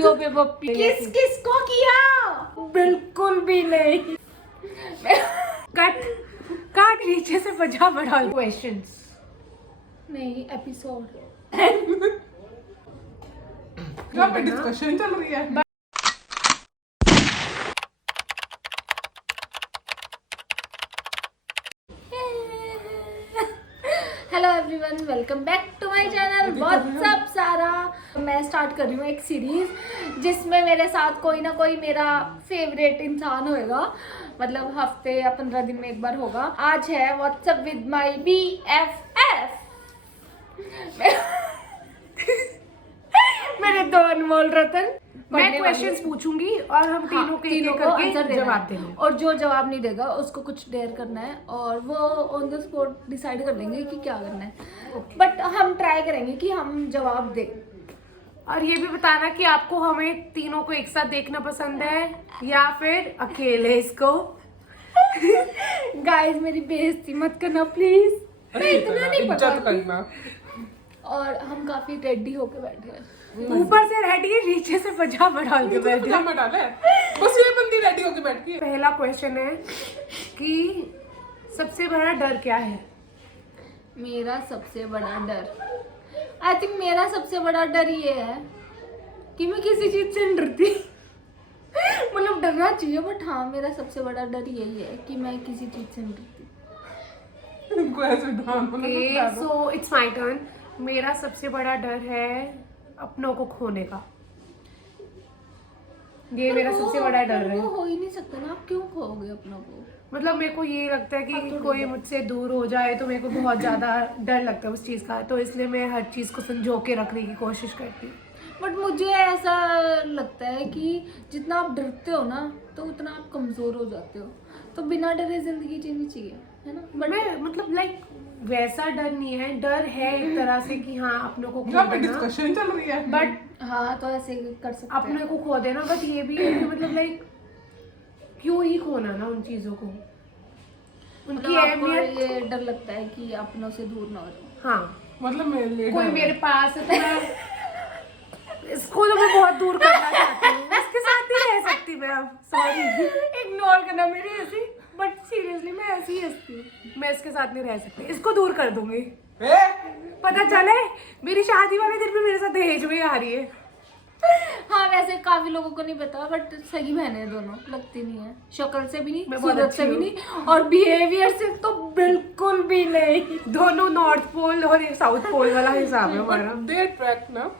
Video पे वो किस किस को किया? बिल्कुल भी नहीं। कट काट नीचे से बजा बढ़ा क्वेश्चंस नहीं एपिसोड। क्या पे डिस्कशन चल रही है? Hello everyone, welcome back to my channel what's up Sara. मैं स्टार्ट कर रही हूँ एक सीरीज जिसमें मेरे साथ कोई ना कोई मेरा फेवरेट इंसान होएगा, मतलब हफ्ते या 15 दिन में एक बार होगा। आज है व्हाट्सअप विद माय BFF। मेरे दो अनमोल रतन। मैं क्वेश्चंस पूछूंगी और हम तीनों के एक करके जवाब देंगे और जो जवाब नहीं देगा उसको कुछ डेयर करना है और वो ऑन द स्पॉट डिसाइड कर लेंगे कि क्या करना है। बट हम ट्राई करेंगे कि हम जवाब दें। और ये भी बताना कि आपको हमें तीनों को एक साथ देखना पसंद है या फिर अकेले इसको। गाइस मेरी बेइज्जती मत करना प्लीज, मैं इतना नहीं पता करना। और हम काफी रेडी होके बैठे हैं। ऊपर से रेडी है, नीचे से पजामा डाल के बैठे। पजामा डाला है, बस ये बंदी रेडी होके बैठी है। पहला क्वेश्चन है कि सबसे बड़ा डर क्या है? मेरा सबसे बड़ा डर, आई थिंक मेरा सबसे बड़ा डर ये है कि मैं किसी चीज से डरती। मतलब डरना चाहिए बट हाँ, मेरा सबसे बड़ा डर यही है कि मैं किसी चीज से नहीं डरती। इनको ऐसे ढांढ सो इट्स माय टर्न। मेरा सबसे बड़ा डर है अपनों को खोने का। ये मेरा सबसे बड़ा डर है। वो हो ही नहीं सकता ना, आप क्यों खोओगे अपनों को? मतलब मेरे को ये लगता है कि कोई मुझसे दूर हो जाए तो मेरे को बहुत ज्यादा डर लगता है उस चीज का, तो इसलिए मैं हर चीज को संजो के रखने की कोशिश करती हूँ। बट मुझे ऐसा लगता है कि जितना आप डरते हो ना तो उतना आप कमजोर हो जाते हो, तो बिना डरे जिंदगी जीनी चाहिए, है ना? बट मैं मतलब लाइक वैसा डर नहीं है, डर है एक तरह से कि हाँ अपनों को क्या खो पे देना, डिस्कशन चल रही है। बट हाँ तो ऐसे कर सकते हैं। अपने को खो देना। बट ये भी है कि मतलब लाइक क्यों ही खोना ना उन चीजों को, उनकी मतलब आपको अहमियत। ये डर लगता है कि अपनों से दूर ना हो जाओ। हाँ, मतलब मेरे लिए कोई मेरे पास है तो मैं इसको तो मैं बहुत दूर करना चाहती हूँ, इसके साथ नहीं रह सकती मैं अब। सॉरी, इग्नोर करना मेरी ऐसी, बट सीरियसली मैं ऐसी ही हंसती हूँ। मैं इसके साथ नहीं रह सकती, इसको दूर कर दूंगी। पता चले मेरी शादी वाले दिन भी मेरे साथ दहेज में आ रही है। हाँ वैसे काफी लोगों को नहीं पता बट सही बहने दोनों लगती नहीं है, शक्ल से भी नहीं, मैं बहुत सूरत से अच्छी भी हूँ। नहीं और बिहेवियर से तो बिल्कुल भी नहीं। दोनों नॉर्थ पोल और साउथ पोल वाला हिसाब है हमारा। दे ट्रैक ना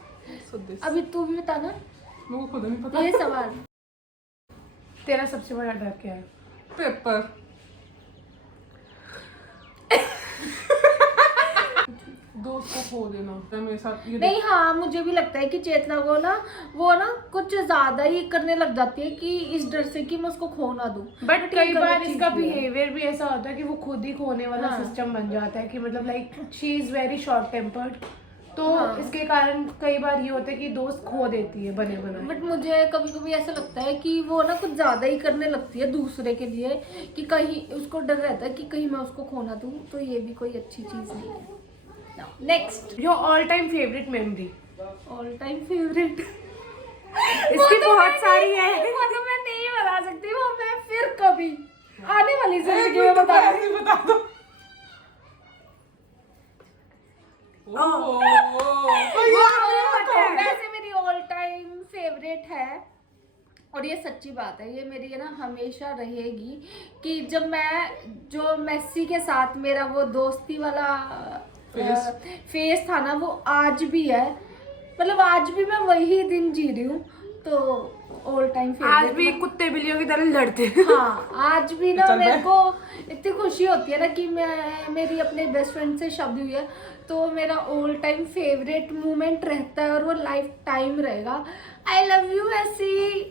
सो दिस। अभी तू भी बता ना मुझे खुद नहीं पता। ये सवाल। तेरा सबसे बड़ा डर क्या है? पेपर। दोस्त को खो देना होता है मेरे साथ ये। नहीं हाँ, मुझे भी लगता है कि चेतना को ना वो ना कुछ ज्यादा ही करने लग जाती है कि इस डर से कि मैं उसको खो ना दूं। बट कई गलत बार चीज़ इसका भी है। बिहेवियर भी ऐसा होता है कि वो खुद ही खोने वाला हाँ। सिस्टम बन जाता है कि मतलब like she is very short tempered, तो हाँ। इसके कारण कई बार ये होता है कि दोस्त खो देती है बने बनाए। बट मुझे कभी कभी ऐसा लगता है कि वो ना कुछ ज्यादा ही करने लगती है दूसरे के लिए, कि कहीं उसको डर रहता है कि कहीं मैं उसको खो ना दूं, तो ये भी कोई अच्छी चीज नहीं है। Next, your all time favourite memory. All time favourite इसकी बहुत सारी है। वो तो मैं नहीं बता सकती, वो मैं फिर कभी आने वाली जिंदगी में तो बता ऐसे ही बता दो। वैसे मेरी ऑल टाइम फेवरेट है और ये सच्ची बात है, ये मेरी है ना हमेशा रहेगी कि जब मैं जो मेसी के साथ मेरा वो दोस्ती वाला फेस था ना, वो आज भी है। मतलब आज भी मैं वही दिन जी रही हूँ, तो ऑल टाइम फेवरेट। आज भी कुत्ते बिल्लियों की तरह लड़ते हैं। हाँ आज भी ना चल मेरे रहा को इतनी खुशी होती है ना कि मैं मेरी अपने बेस्ट फ्रेंड से शादी हुई है, तो मेरा ऑल टाइम फेवरेट मोमेंट रहता है और वो लाइफ टाइम रहेगा। आई लव यू ऐसी।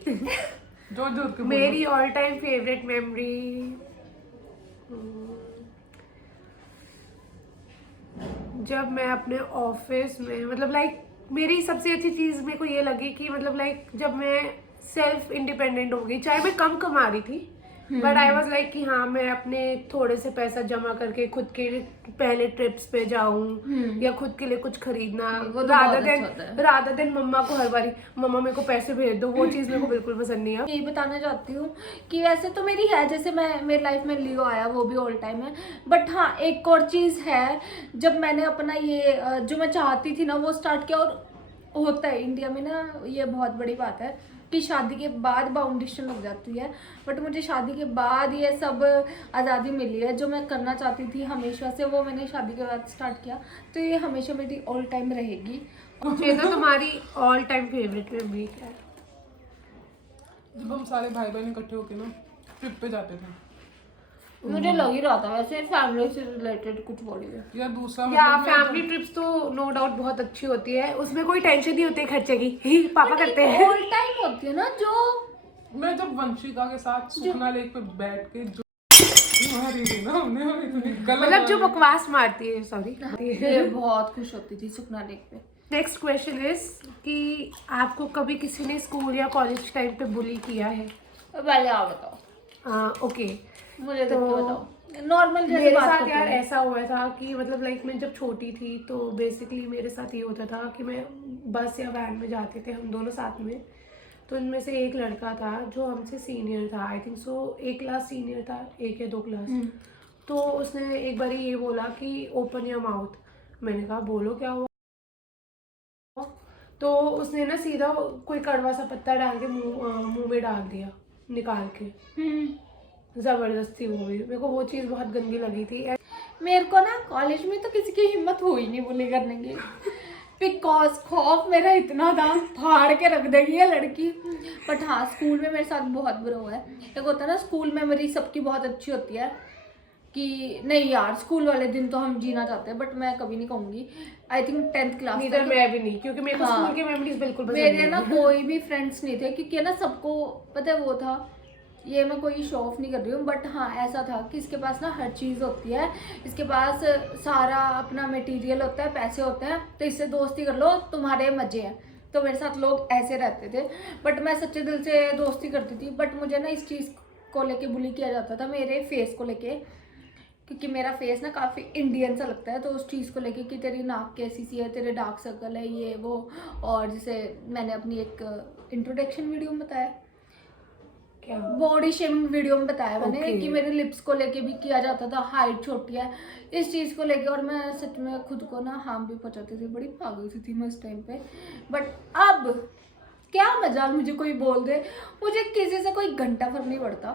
जोर जोर के मेरी ऑल टाइम फेवरेट मेमोरी जब मैं अपने ऑफिस में मतलब लाइक मेरी सबसे अच्छी चीज़ मेरे को ये लगी कि मतलब लाइक जब मैं सेल्फ इंडिपेंडेंट हो गई, चाहे मैं कम कमा रही थी बट आई वाज लाइक कि हाँ मैं अपने थोड़े से पैसा जमा करके खुद के पहले ट्रिप्स पे जाऊं या खुद के लिए कुछ खरीदना, वो तो बहुत अच्छा होता है। रादर देन मम्मा को हर बारी मम्मा मेरे को पैसे भेज दो, वो चीज मेरे को बिल्कुल पसंद नहीं है। यही बताना चाहती हूँ कि वैसे तो मेरी है, जैसे मैं मेरी लाइफ में लियो आया वो भी ऑल टाइम है, बट हाँ एक और चीज़ है, जब मैंने अपना ये जो मैं चाहती थी ना वो स्टार्ट किया, और होता है इंडिया में ना ये बहुत बड़ी बात है कि शादी के बाद बाउंडेशन लग जाती है, बट मुझे शादी के बाद ये सब आज़ादी मिली है। जो मैं करना चाहती थी हमेशा से वो मैंने शादी के बाद स्टार्ट किया, तो ये हमेशा मेरी ऑल टाइम रहेगी। ये तो तुम्हारी ऑल टाइम फेवरेट मेमोरी क्या है? जब हम सारे भाई बहन इकट्ठे होके ना ट्रिप पे जाते थे, मुझे लग ही रहा था वैसे फैमिली से रिलेटेड कुछ बोलिए। या दूसरा या मतलब मैं फैमिली ट्रिप्स तो नो डाउट बहुत अच्छी होती है, उसमें कोई टेंशन नहीं होती है खर्चे की, ही पापा करते हैं। ऑल टाइम होती है ना जो मैं जब वंशिका के साथ सुखना लेक पे बैठ के जो मारी थी ना हमने, और इतनी गलत मतलब जो बकवास मारती है, सॉरी। ये बहुत खुश होती थी सुखना लेक पे। नेक्स्ट क्वेश्चन इज कि आपको कभी किसी ने स्कूल या कॉलेज टाइम पे बुली किया है? पहले आप बताओ। ओके, मुझे तो बताओ नॉर्मल जैसे मेरे बात साथ करते यार हैं। ऐसा हुआ था कि मतलब लाइक मैं जब छोटी थी तो बेसिकली मेरे साथ ये होता था कि मैं बस या वैन में जाते थे हम दोनों साथ में, तो इनमें से एक लड़का था जो हमसे सीनियर था, I think so 1 class senior था, 1 या 2 क्लास। तो उसने एक बार ये बोला कि ओपन योर माउथ। मैंने कहा बोलो क्या हुआ? तो उसने ना सीधा कोई कड़वा सा पत्ता डाल के मुंह में डाल दिया निकाल के, जबरदस्ती। वो भी मेरे को वो चीज़ बहुत गंदी लगी थी। मेरे को ना कॉलेज में तो किसी की हिम्मत हुई नहीं बुली करने की, बिकॉज खौफ मेरा इतना था फाड़ के रख देगी ये लड़की। बट हाँ स्कूल में मेरे साथ बहुत बुरा हुआ है। एक होता है ना स्कूल मेमोरी सबकी बहुत अच्छी होती है कि नहीं यार स्कूल वाले दिन तो हम जीना चाहते हैं, बट मैं कभी नहीं कहूँगी। I think 10th class neither मैं भी नहीं, क्योंकि मेरे को हाँ। स्कूल की मेमोरीज बिल्कुल पसंद मेरे नहीं ना है। कोई भी फ्रेंड्स नहीं थे, क्योंकि ना सबको पता है वो था, ये मैं कोई शो ऑफ नहीं कर रही हूँ, बट हाँ ऐसा था कि इसके पास ना हर चीज़ होती है, इसके पास सारा अपना मटेरियल होता है, पैसे होते हैं, तो इससे दोस्ती कर लो तुम्हारे मजे हैं। तो मेरे साथ लोग ऐसे रहते थे, बट मैं सच्चे दिल से दोस्ती करती थी। बट मुझे ना इस चीज़ को लेके बुली किया जाता था, मेरे फेस को लेके, क्योंकि मेरा फेस ना काफ़ी इंडियन सा लगता है, तो उस चीज़ को लेके कि तेरी नाक कैसी सी है, तेरे डार्क सर्कल है, ये वो। और जैसे मैंने अपनी एक इंट्रोडक्शन वीडियो में बताया, क्या बॉडी शेमिंग वीडियो में बताया मैंने Okay. कि मेरे लिप्स को लेके भी किया जाता था, हाइट छोटी है, इस चीज़ को लेके। और मैं सच में खुद को ना हार्म भी पहुंचाती थी, बड़ी पागल सी थी मैं उस टाइम पे। बट अब क्या मजाल मुझे कोई बोल दे, मुझे किसी से कोई घंटा फर्क नहीं पड़ता।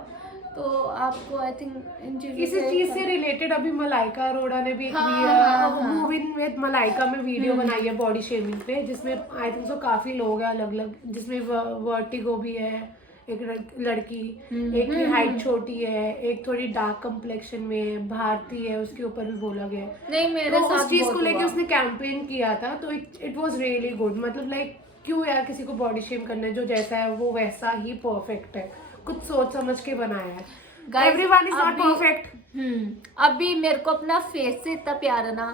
तो आपको आई थिंक इन इसी चीज से रिलेटेड अभी मलाइका अरोड़ा ने भी हाँ। मूवी विद मलाइका में वीडियो बनाई है बॉडी शेमिंग पे, जिसमें आई थिंक सो काफी लोग हैं अलग अलग, जिसमें वर्टिगो भी है, एक लड़की, एक की हाइट छोटी है, एक थोड़ी डार्क कम्प्लेक्शन में है, भारती है, उसके ऊपर भी बोला गया है। नहीं मेरे तो साथ उस चीज को बहुत लेके हुआ। उसने कैंपेन किया था, तो इट वाज रियली गुड। मतलब लाइक क्यों यार किसी को बॉडी शेम करना है, जो जैसा है वो वैसा ही परफेक्ट है, कुछ सोच समझ के बनाया है। Guys, एवरीवन इज नॉट अभी- परफेक्ट। अभी मेरे को अपना फेस से इतना प्यार है ना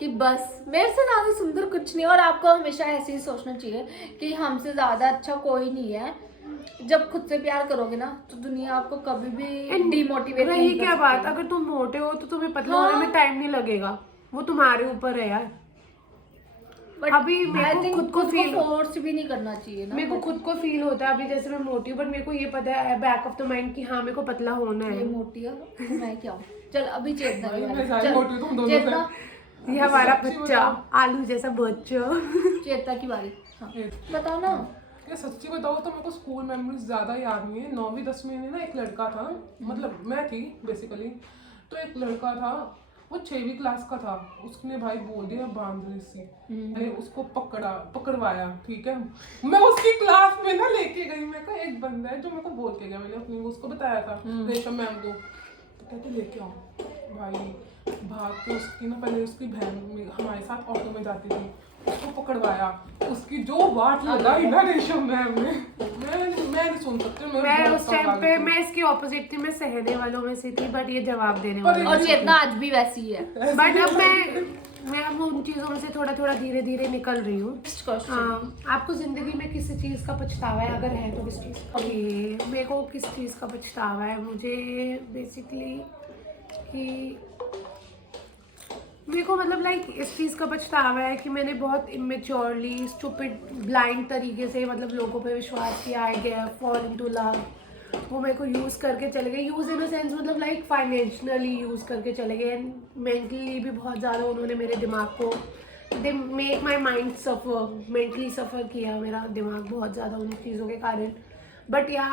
कि बस मेरे से ज्यादा सुंदर कुछ नहीं। और आपको हमेशा ऐसे ही सोचना चाहिए कि हमसे ज्यादा अच्छा कोई नहीं है। जब खुद से प्यार करोगे ना तो दुनिया आपको कभी भी डिमोटिवेट रही नहीं कर क्या सकती। बात, अगर तुम मोटे हो तो तुम्हें पतला हाँ। होने में टाइम नहीं लगेगा, वो तुम्हारे ऊपर है यार। But अभी मेरे I को think खुद को feel- फोर्स भी नहीं करना चाहिए ना। मेरे को खुद को फील होता है अभी जैसे मैं मोटी हूँ, बट मेरे को ये पता है बैक ऑफ द माइंड कि हाँ मेरे को पतला होना ये है। मोटी है तो मैं क्या हूँ। चल अभी चेतना की मैं बारी। सारी चल, मोटी हूँ, तुम दोनों चेतना से। ये हमारा सच्ची बच्चा बताओ। आलू जैसा बच्चा। चेतना की बारी। हाँ ये- बताओ ना। ये सच्ची बताओ तो मेरे को स्कूल मेमोरीज ज़्यादा याद नहीं है। 9वीं 10वीं में ना एक लड़का था, मतलब मैं थी बेसिकली, तो एक लड़का था, वो 6वीं क्लास का था, उसने भाई बोल दिया बांदरी सी, मैंने उसको पकड़वाया, ठीक है। मैं उसकी क्लास में ना लेके गई, मैं कहा एक बंदा है जो मेरे को बोल के गया, मैंने अपनी उसको बताया था रेशम मैम को, तो कहते लेके आओ भाई। भाग के उसकी ना पहले उसकी बहन हमारे साथ ऑटो में जाती थी, उसको पकड़वाया, उसकी जो वाट लगाई ना रेशम मैम ने, मैं नहीं सुन सकती। मैं उस टाइम पे मैं इसकी ऑपोजिट थी, मैं सहने वालों में से थी, बट ये जवाब देने वाली और चेतना आज भी वैसी है। बट अब मैं मैं अब उन चीज़ों में से थोड़ा थोड़ा धीरे धीरे निकल रही हूँ। नेक्स्ट क्वेश्चन, हाँ, आपको जिंदगी में किस चीज़ का पछतावा है, अगर है तो किस चीज़ का? ओके, मेरे को किस चीज़ का पछतावा है? मुझे बेसिकली कि मेरे को मतलब लाइक इस चीज़ का पछतावा है कि मैंने बहुत इमेच्योरली स्टूपिड ब्लाइंड तरीके से मतलब लोगों पे विश्वास किया। आई गया फॉल इनटू लव, वो मेरे को यूज़ करके चले गए। यूज़ इन अ सेंस मतलब लाइक फाइनेंशियली यूज़ करके चले गए, एंड मेंटली भी बहुत ज़्यादा उन्होंने मेरे दिमाग को, they make my mind suffer, mentally suffer किया मेरा दिमाग बहुत ज़्यादा उन चीज़ों के कारण। बट या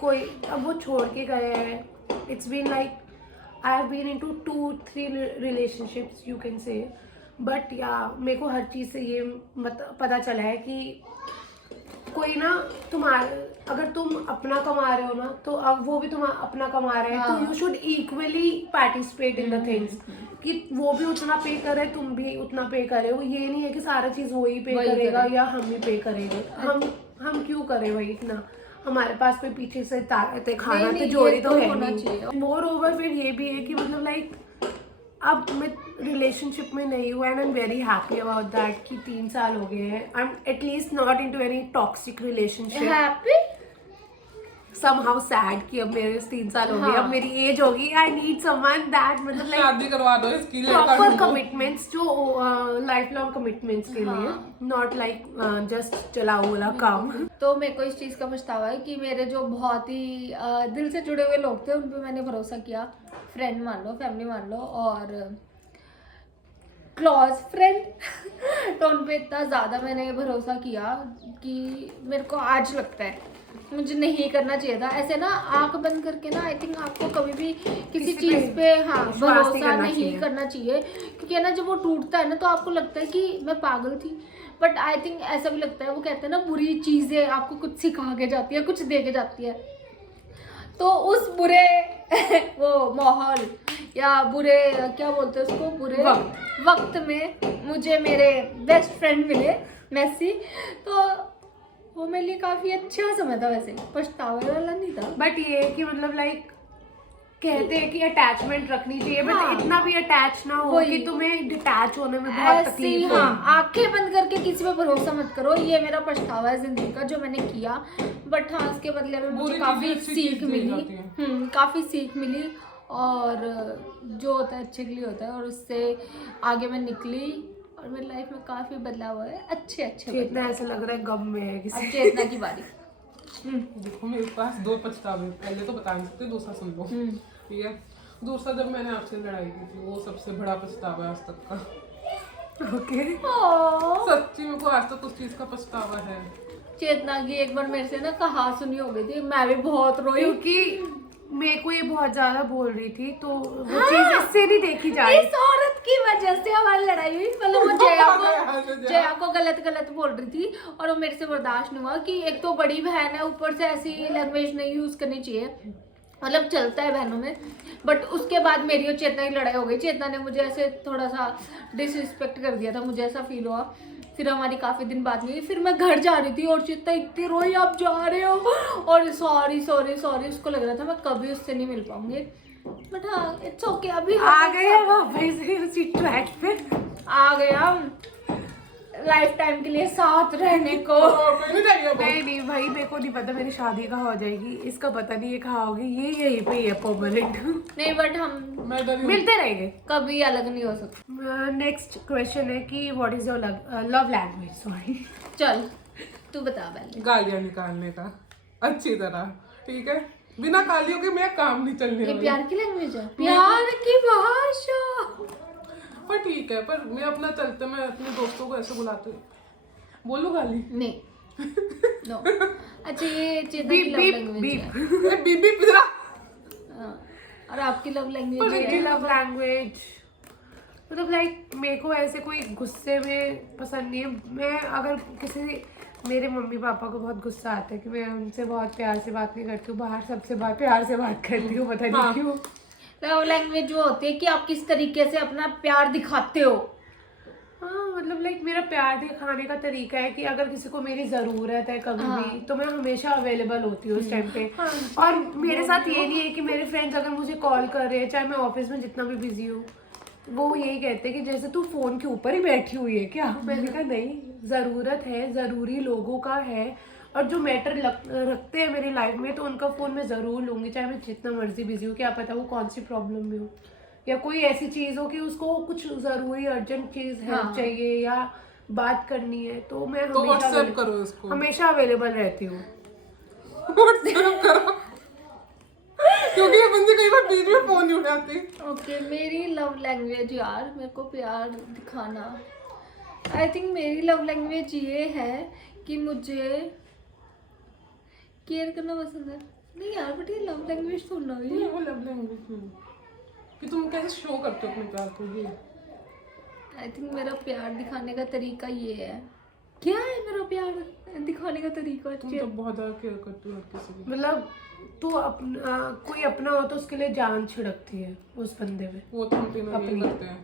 कोई अब वो छोड़ के गए हैं। It's been like I have been into 2-3 relationships you can say, but yeah मेरे को हर चीज़ से ये पता चला है कि कोई ना अगर तुम अपना कमा रहे हो ना, तो अब वो भी तुम अपना कमा रहे हैं, तो you should equally participate in the things, कि वो भी उतना पे करे, तुम भी उतना पे करे हो। ये नहीं है कि सारा चीज़ वही पे करेगा या हम ही पे करेंगे। हम क्यों करें भाई इतना? हमारे पास कोई पीछे से खाना तिजोरी तो है नहीं। मोर ओवर फिर ये भी है कि मतलब लाइक अब मैं रिलेशनशिप में नहीं हुआ, and I am very happy about that कि 3 साल हो गए हैं। I am at least not into any toxic relationship. Happy somehow sad कि अब मेरे 3 साल हो गए, अब मेरी एज होगी, आई नीड समवन दैट मतलब लाइक शादी करवा दो इसकी प्रॉपर कमिटमेंट्स, जो लाइफ लॉन्ग कमिटमेंट्स के लिए, नॉट लाइक जस्ट चलाओ वाला काम। तो मेरे को इस चीज़ का पछतावा है कि मेरे जो बहुत ही दिल से जुड़े हुए लोग थे उन पे मैंने भरोसा किया, फ्रेंड मान लो, फैमिली मान लो, और क्लोज फ्रेंड तो उन पे इतना ज़्यादा मैंने भरोसा किया कि मेरे को आज लगता है मुझे नहीं करना चाहिए था ऐसे ना, आंख बंद करके ना। आई थिंक आपको कभी भी किसी चीज़ पे भरोसा नहीं करना चाहिए, क्योंकि ना जब वो टूटता है ना तो आपको लगता है कि मैं पागल थी, बट आई थिंक ऐसा भी लगता है, वो कहते हैं ना बुरी चीज़ें आपको कुछ सिखा के जाती है, कुछ दे के जाती है। तो उस बुरे वो माहौल या बुरे क्या बोलते हैं उसको, बुरे वक्त में मुझे मेरे बेस्ट फ्रेंड मिले मेसी, तो वो मेरे लिए काफ़ी अच्छा समय था, वैसे पछतावे वाला नहीं था। बट ये है कि मतलब लाइक कहते हैं कि अटैचमेंट रखनी चाहिए, बट इतना भी अटैच ना हो कि तुम्हें डिटैच होने में बहुत तकलीफ हो। आंखें बंद करके किसी पे भरोसा मत करो, ये मेरा पछतावा है जिंदगी का जो मैंने किया। बट हाँ, इसके बदले में मुझे काफ़ी सीख मिली, काफ़ी सीख मिली, और जो होता है अच्छे के लिए होता है, और उससे आगे मैं निकली और मेरी लाइफ में काफ़ी बदलाव है, अच्छे चेतना ऐसा लग रहा है गम में है किसी। अब चेतना की बारी। देखो मेरे पास 2 पछतावे, पहले तो बता नहीं सकते, दूसरा सुन लो, ठीक है। दूसरा, जब मैंने आपसे लड़ाई की थी, वो सबसे बड़ा पछतावा है आज तक का। ओके, सच्ची मेरे को आज तक उस चीज का पछतावा है। चेतना की एक बार मेरे से ना कहा सुनी हो गई थी, मैं भी बहुत रोई, क्योंकि मेरे को ये बहुत ज्यादा बोल रही थी, तो वो चीज इससे नहीं देखी जा रही। इस औरत की वजह से हमारी लड़ाई हुई। मतलब वो जया को गलत बोल रही थी, और वो मेरे से बर्दाश्त नहीं हुआ कि एक तो बड़ी बहन है, ऊपर से ऐसी लैंग्वेज नहीं यूज करनी चाहिए, मतलब चलता है बहनों में। बट उसके बाद मेरी और चेतना की लड़ाई हो गई। चेतना ने मुझे ऐसे थोड़ा सा डिसरिस्पेक्ट कर दिया था, मुझे ऐसा फील हुआ। फिर हमारी काफ़ी दिन बाद में, फिर मैं घर जा रही थी और चेतना इतनी रोई, आप जा रहे हो, और सॉरी उसको लग रहा था मैं कभी उससे नहीं मिल पाऊंगी। बट हाँ, इट्स ओके, अभी आ गए वापस उसी ट्रैक पे, आ गया लाइफ टाइम के लिए साथ रहने को। नहीं भाई, मेरे को नहीं पता मेरी शादी कहाँ हो जाएगी, इसका पता नहीं है कहाँ होगी, ये यहीं पे ही है परमानेंट। नहीं, बट हम मिलते रहेंगे, कभी अलग नहीं हो सकते। नेक्स्ट क्वेश्चन है कि what is your love language? Sorry, चल तू बता पहले। गालियां निकालने का अच्छी तरह, ठीक है, बिना गालियों के मैं काम नहीं चलने ये वाला। प्यार की लैंग्वेज है, प्यार की भाषा। पर ठीक है, पर मैं अपना चलते, मैं अपने दोस्तों को ऐसे बुलाती हूँ, बोलो गाली नहीं नो। अच्छा, ये चेतना की लव लैंग्वेज है। बीबी पिजरा। और आपकी लव लैंग्वेज मेरी लव लैंग्वेज मतलब लाइक मेरे को ऐसे कोई गुस्से में पसंद नहीं है। मैं अगर किसी, मेरे मम्मी पापा को बहुत गुस्सा आता है कि मैं उनसे बहुत प्यार से बात नहीं करती हूँ, बाहर सबसे प्यार से बात करती हूँ, पता नहीं क्यों। लव लैंग्वेज वो होती है कि आप किस तरीके से अपना प्यार दिखाते हो। हाँ, मतलब लाइक मेरा प्यार दिखाने का तरीका है कि अगर किसी को मेरी ज़रूरत है कभी भी, तो मैं हमेशा अवेलेबल होती हूँ उस टाइम पे। और मेरे साथ ये नहीं है कि मेरे फ्रेंड्स अगर मुझे कॉल कर रहे हैं, चाहे मैं ऑफिस में जितना भी बिजी हूँ, वो यही कहते हैं कि जैसे तू फोन के ऊपर ही बैठी हुई है क्या। मैंने कहा नहीं, ज़रूरत है, ज़रूरी लोगों का है, और जो मैटर रखते हैं मेरी लाइफ में तो उनका फ़ोन मैं ज़रूर लूँगी, चाहे मैं जितना मर्जी बिजी हूँ। क्या पता वो कौन सी प्रॉब्लम में हो, या कोई ऐसी चीज़ हो कि उसको कुछ ज़रूरी अर्जेंट चीज़ हेल्प चाहिए या बात करनी है, तो मैं तो व्हाट्सएप करो इसको, हमेशा अवेलेबल रहती हूँ। व्हाट्सएप करो क्योंकि ये बंदी कई बार बीच में फोन नहीं उठाती। ओके, मेरी लव लैंग्वेज यार, मेरे को प्यार दिखाना, आई थिंक मेरी लव लैंग्वेज ये है कि मुझे केयर करना पसंद है। नहीं यार, बट ये लव लैंग्वेज तो नहीं है। वो लव लैंग्वेज नहीं कि तुम कैसे शो करते हो अपने प्यार को, ये आई थिंक मेरा प्यार दिखाने का तरीका ये है। क्या है मेरा प्यार दिखाने का तरीका? तुम तो बहुत ज्यादा केयर करती हो हर किसी की। मतलब तू अपना कोई अपना हो तो उसके लिए जान छिड़कती है उस बंदे में। वो तो हम तीनों यही करते हैं।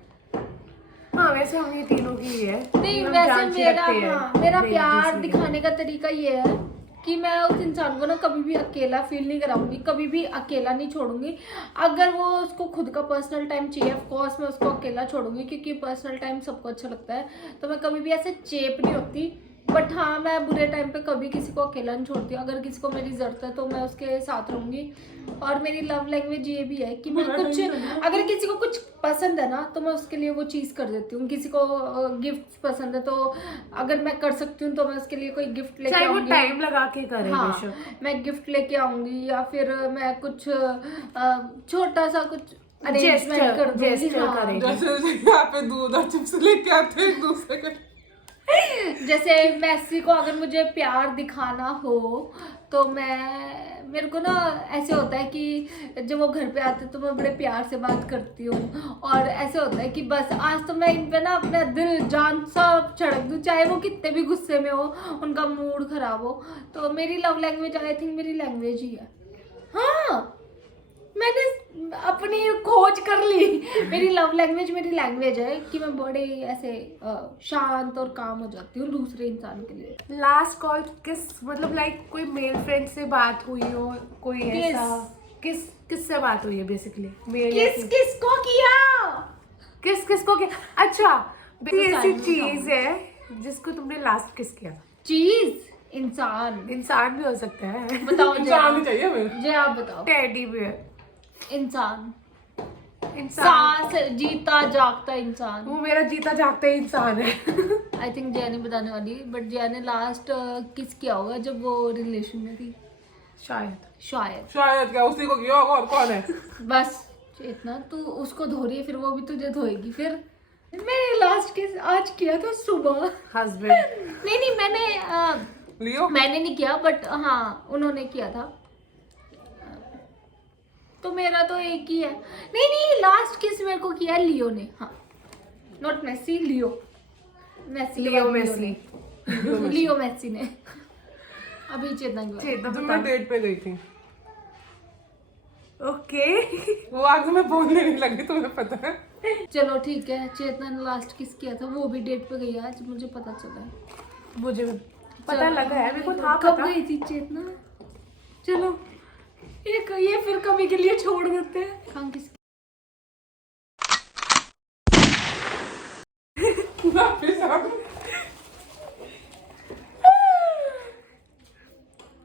हाँ वैसे हम ये तीनों की ही है। नहीं, हम वैसे जान मेरा छिड़कते हैं मेरा एक प्यार दूसरे की। दिखाने का तरीका ये है कि मैं उस इंसान को ना कभी भी अकेला फील नहीं कराऊंगी, कभी भी अकेला नहीं छोड़ूंगी। अगर वो उसको खुद का पर्सनल टाइम चाहिए, ऑफ कोर्स मैं उसको अकेला छोड़ूंगी, क्योंकि पर्सनल टाइम सबको अच्छा लगता है। तो मैं कभी भी ऐसे चेप नहीं होती। बट हाँ, मैं बुरे टाइम पे कभी किसी को अकेला नहीं छोड़ती। अगर किसी को मेरी जरूरत है तो मैं उसके साथ रहूंगी। और मेरी लव लैंग्वेज ये भी है कि मैं कुछ, अगर किसी को कुछ पसंद है ना तो मैं उसके लिए वो चीज़ कर देती हूँ। किसी को गिफ्ट पसंद है तो अगर मैं कर सकती हूँ तो मैं उसके लिए कोई गिफ्ट लेके चाहे वो आऊंगी। टाइम लगा के करे हाँ, बेशक। मैं गिफ्ट लेके आऊंगी, या फिर मैं कुछ छोटा सा कुछ अरेंजमेंट कर दूंगी। gesture हाँ, करेगी। जैसे यहाँ पे दूध और चिप्स लेके आते हैं एक दूसरे के। जैसे मैसी को अगर मुझे प्यार दिखाना हो तो मेरे को ना ऐसे होता है कि जब वो घर पे आते तो मैं बड़े प्यार से बात करती हूँ। और ऐसे होता है कि बस आज तो मैं इन पे ना अपना दिल जान सब छिड़क दूँ, चाहे वो कितने भी गुस्से में हो, उनका मूड खराब हो। तो मेरी लव लैंग्वेज आई थिंक मेरी लैंग्वेज ही है। हाँ, मैंने अपनी खोज कर ली। मेरी लव लैंग्वेज मेरी लैंग्वेज है कि मैं बड़े ऐसे शांत और काम हो जाती हूँ दूसरे इंसान के लिए। लास्ट कॉल किस, मतलब लाइक कोई मेल फ्रेंड से बात हुई हो, कोई ऐसा किससे बात हुई है बेसिकली? किसको किया? किसको किया? अच्छा, तो ऐसी साइड में चीज है जिसको तुमने लास्ट किस किया था? चीज? इंसान? इंसान भी हो सकता है। बताओ इंसान ही चाहिए हमें। जे आप बताओ। Teddy bear. इंसान, इंसान, सांस जीता जागता इंसान। वो मेरा जीता जागता ही इंसान है। आई थिंक जया नहीं बताने वाली, बट जया ने लास्ट किस किया होगा जब वो रिलेशन में थी। शायद शायद क्या उसी को किया होगा, और कौन है? बस इतना तू उसको धो रही है, फिर वो भी तुझे धोएगी। फिर मैंने लास्ट किस आज किया था सुबह। हस्बैंड। नहीं मैंने लियो। मैंने नहीं किया, बट हाँ उन्होंने किया था। तो मेरा तो एक ही है। नहीं, लास्ट किस मेरे को किया लियो ने। हाँ, नॉट मेसी, लियो। मेसी के लियो बाद मेसी। लियो मेसी ने। अभी चेतना की बात। चेतना जब बता। मैं डेट पे गई थी, ओके। वो आगे मैं बोलने नहीं लगी, तुम्हें पता है। चलो ठीक है, चेतना ने लास्ट किस किया था, वो भी डेट पे गई है आज, मुझे पता चला है। मुझे पता लगा है, मेरे को था कब पता। गई थी चेतना? चलो ये फिर कभी के लिए छोड़ देते हैं। कहाँ किस वापिस आ।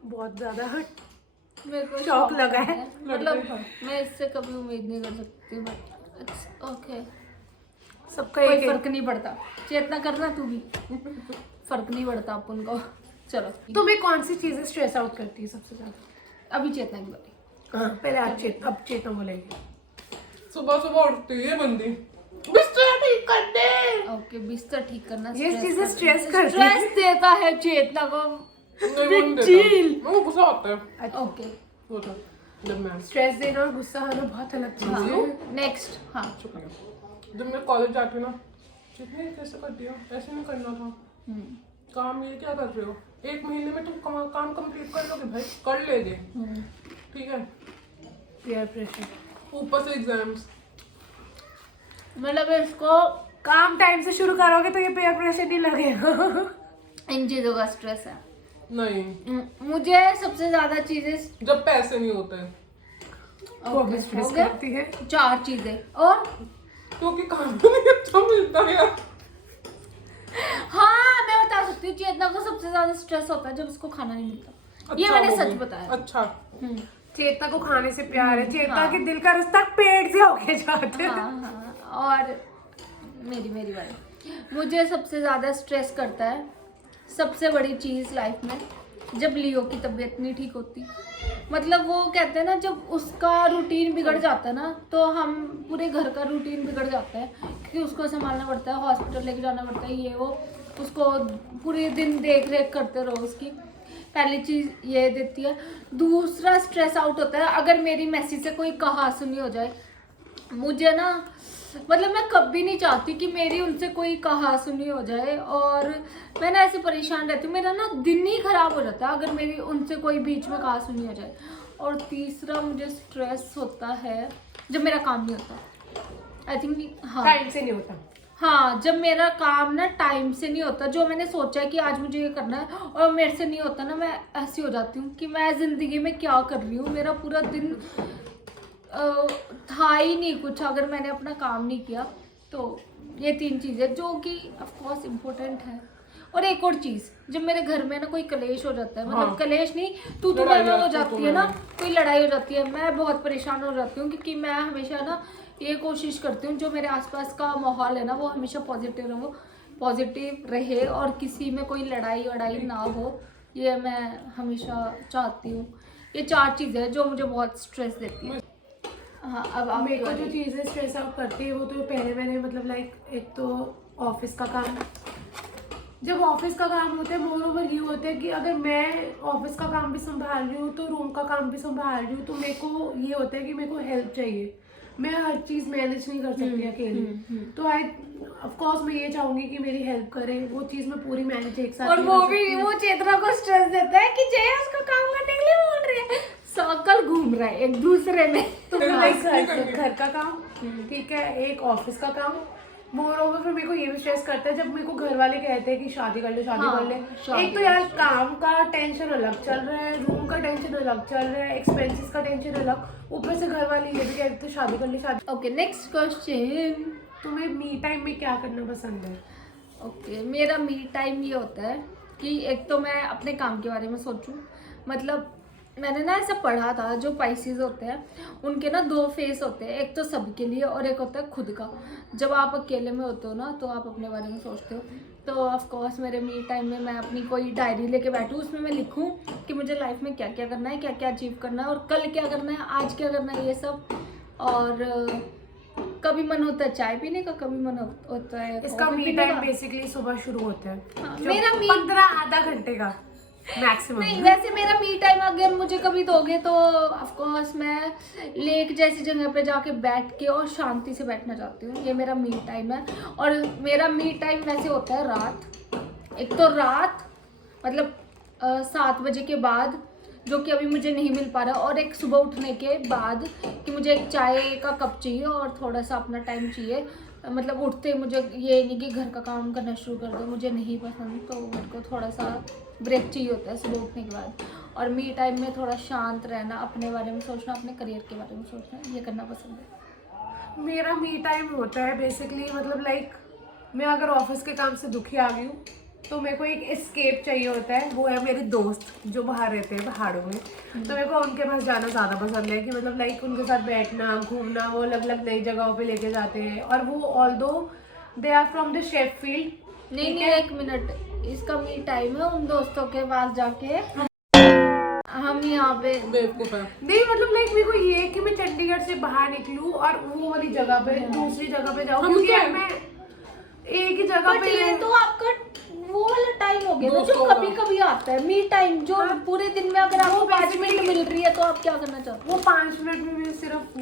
बहुत ज्यादा मेरे को शौक लगा है। मतलब मैं इससे कभी उम्मीद नहीं कर सकती, बट ओके, सबका कोई एक फर्क नहीं पड़ता। चेतना करना तू भी, फर्क नहीं पड़ता अपन को। चलो तुम्हें कौन सी चीजें स्ट्रेस आउट करती है सबसे ज्यादा? अभी चेतना की बारी। हाँ, पहले अब चेतना बोलेगी। सुबह सुबह उठती है बंदी, बिस्तर ठीक कर दे। ओके, बिस्तर ठीक करना ये stress चीजें करती स्ट्रेस है। करती है। स्ट्रेस देता है चेतना को। नहीं, वो नहीं देता। चिल। वो गुस्सा आता है। ओके, वो था जब मैं स्ट्रेस देना और गुस्सा आना बहुत अलग चीज है। नेक्स्ट। हाँ, जब मैं कॉलेज जाती हूँ ना, कितने कैसे करती हो, ऐसे नहीं करना था। काम ये क्या कर रहे हो, 1 महीने में तुम काम कंप्लीट कर लोगे भाई, कर लेगे, ठीक है। पीयर प्रेशर, ऊपर से एग्जाम्स। मतलब इसको काम टाइम से शुरू करोगे तो ये पीयर प्रेशर नहीं लगेगा। इन चीजों का स्ट्रेस है। नहीं, मुझे सबसे ज्यादा चीजें जब पैसे नहीं होते। वो भी स्ट्रेस हो गया? करती है। 4 चीजें और क्योंकि खाना नहीं अच्छा मिलता यार। हाँ मैं बता सकती हूँ, चेतना को सबसे ज्यादा स्ट्रेस होता है जब उसको खाना नहीं मिलता। ये मैंने सच बताया। अच्छा चेतना को खाने से प्यार है, चेतना के दिल का रास्ता पेट से होके जाते हैं। हाँ। और मेरी बारी, मुझे सबसे ज्यादा स्ट्रेस करता है सबसे बड़ी चीज लाइफ में, जब लियो की तबीयत नहीं ठीक होती। मतलब वो कहते हैं ना, जब उसका रूटीन बिगड़ जाता है ना, तो हम पूरे घर का रूटीन बिगड़ जाता है, क्योंकि उसको संभालना पड़ता है, हॉस्पिटल लेके जाना पड़ता है, ये वो, उसको पूरे दिन देख रेख करते रहो उसकी। पहली चीज़ ये देती है। दूसरा स्ट्रेस आउट होता है अगर मेरी मैसी से कोई कहा सुनी हो जाए। मुझे ना, मतलब मैं कभी नहीं चाहती कि मेरी उनसे कोई कहा सुनी हो जाए, और मैं ना ऐसे परेशान रहती हूँ, मेरा ना दिन ही खराब हो जाता है अगर मेरी उनसे कोई बीच में कहा सुनी हो जाए। और तीसरा मुझे स्ट्रेस होता है जब मेरा काम नहीं होता। आई थिंक हाँ, टाइम से नहीं होता। हाँ, जब मेरा काम ना टाइम से नहीं होता, जो मैंने सोचा है कि आज मुझे ये करना है और मेरे से नहीं होता ना, मैं ऐसी हो जाती हूँ कि मैं जिंदगी में क्या कर रही हूँ, मेरा पूरा दिन था ही नहीं कुछ अगर मैंने अपना काम नहीं किया। तो ये 3 चीज़ें जो कि ऑफ कोर्स इम्पोर्टेंट है। और एक और चीज़, जब मेरे घर में ना कोई कलेश हो जाता है, मतलब हाँ। कलेश नहीं, तू हो जाती है ना, कोई लड़ाई हो जाती है, मैं बहुत परेशान हो जाती हूँ, क्योंकि मैं हमेशा ना ये कोशिश करती हूँ जो मेरे आसपास का माहौल है ना, वो हमेशा पॉजिटिव रहे और किसी में कोई लड़ाई वड़ाई ना हो, ये मैं हमेशा चाहती हूँ। ये 4 चीज़ें जो मुझे बहुत स्ट्रेस देती है। हाँ, अब आप मेरे को जो चीज़ें स्ट्रेस आउट करती है वो तो पहले मैंने मतलब लाइक, एक तो ऑफिस का काम। जब ऑफिस का काम होता है, मोर ओवर ये होता है कि अगर मैं ऑफिस का काम भी संभाल रही हूँ तो रूम का काम भी संभाल रही हूँ, तो मेरे को ये होता है कि मेरे को हेल्प चाहिए। मैं हर चीज़ मैनेज नहीं कर सकती अकेले, तो ऑफ कोर्स मैं ये चाहूंगी कि मेरी हेल्प करे, वो चीज़ मैं पूरी मैनेज एक साथ। और वो भी वो चेतना को स्ट्रेस देता है कि जय उसको काम करने के लिए बोल रही है, सर्कल घूम रहा है एक दूसरे में। तो लाइक घर का काम ठीक है, एक ऑफिस का काम। मोर ओवर फिर मेरे को ये भी स्ट्रेस करता है जब मेरे को घर वाले कहते हैं कि शादी कर ले, शादी हाँ, कर ले। शादी एक तो यार काम का टेंशन अलग चल रहा है, रूम का टेंशन अलग चल रहा है, एक्सपेंसेस का टेंशन अलग, ऊपर से घर वाले ये भी कहते हैं शादी कर ले, शादी। ओके, नेक्स्ट क्वेश्चन, तुम्हें मी टाइम में क्या करना पसंद है? ओके, मेरा मी टाइम ये होता है कि एक तो मैं अपने काम के बारे में सोचूं। मतलब मैंने ना ऐसा पढ़ा था, जो पाइसेस होते हैं उनके ना 2 फेस होते हैं, एक तो सबके लिए और एक होता है खुद का। जब आप अकेले में होते हो ना, तो आप अपने बारे में सोचते हो। तो ऑफ कोर्स मेरे मी टाइम में मैं अपनी कोई डायरी लेके बैठूँ, उसमें मैं लिखूँ कि मुझे लाइफ में क्या क्या करना है, क्या क्या अचीव करना है, और कल क्या करना है, आज क्या करना है, ये सब। और कभी मन होता है चाय पीने का, कभी मन होता है इसका कॉफी मी पीने टाइम का। बेसिकली सुबह शुरू होता है। हाँ, जो मेरा मी 15 आधा घंटे का मैक्सिमम। नहीं, वैसे मेरा मी टाइम अगर मुझे कभी दोगे तो ऑफ कोर्स मैं लेक जैसी जगह पे जाके बैठ के और शांति से बैठना चाहती हूँ, ये मेरा मी टाइम है। और मेरा मी टाइम वैसे होता है रात। एक तो रात मतलब 7 बजे के बाद, जो कि अभी मुझे नहीं मिल पा रहा, और एक सुबह उठने के बाद कि मुझे एक चाय का कप चाहिए और थोड़ा सा अपना टाइम चाहिए। मतलब उठते मुझे ये नहीं कि घर का काम करना शुरू कर दो, मुझे नहीं पसंद, तो मेरे को थोड़ा सा ब्रेक चाहिए होता है सुबह उठने के बाद। और मी टाइम में थोड़ा शांत रहना, अपने बारे में सोचना, अपने करियर के बारे में सोचना, ये करना पसंद है। मेरा मी टाइम होता है बेसिकली मतलब लाइक, मैं अगर ऑफिस के काम से दुखी आ गई हूँ तो मेरे को एक एस्केप चाहिए होता है, वो है मेरे दोस्त जो बाहर रहते हैं पहाड़ों में। तो मेरे को उनके पास जाना ज़्यादा पसंद है कि मतलब लाइक उनके साथ बैठना, घूमना, वो अलग अलग नई जगहों पे लेके जाते हैं, और वो although they are from the Sheffield. नहीं, एक मिनट, इसका मी टाइम है उन दोस्तों के पास जाके हम यहाँ पे बेवकूफ है। नहीं मतलब लाइक मेरे को ये है कि मैं चंडीगढ़ से बाहर निकलूं और वो वाली जगह पे दूसरी जगह पे जाऊँ, क्योंकि यार मैं एक ही जगह पे। ये तो आपका वो वाला टाइम हो गया ना, जो कभी कभी आता है मी टाइम, जो पूरे दिन में अगर आपको 5 मिनट मिल रही है तो आप क्या करना चाहते हो? वो 5 मिनट में मैं सिर्फ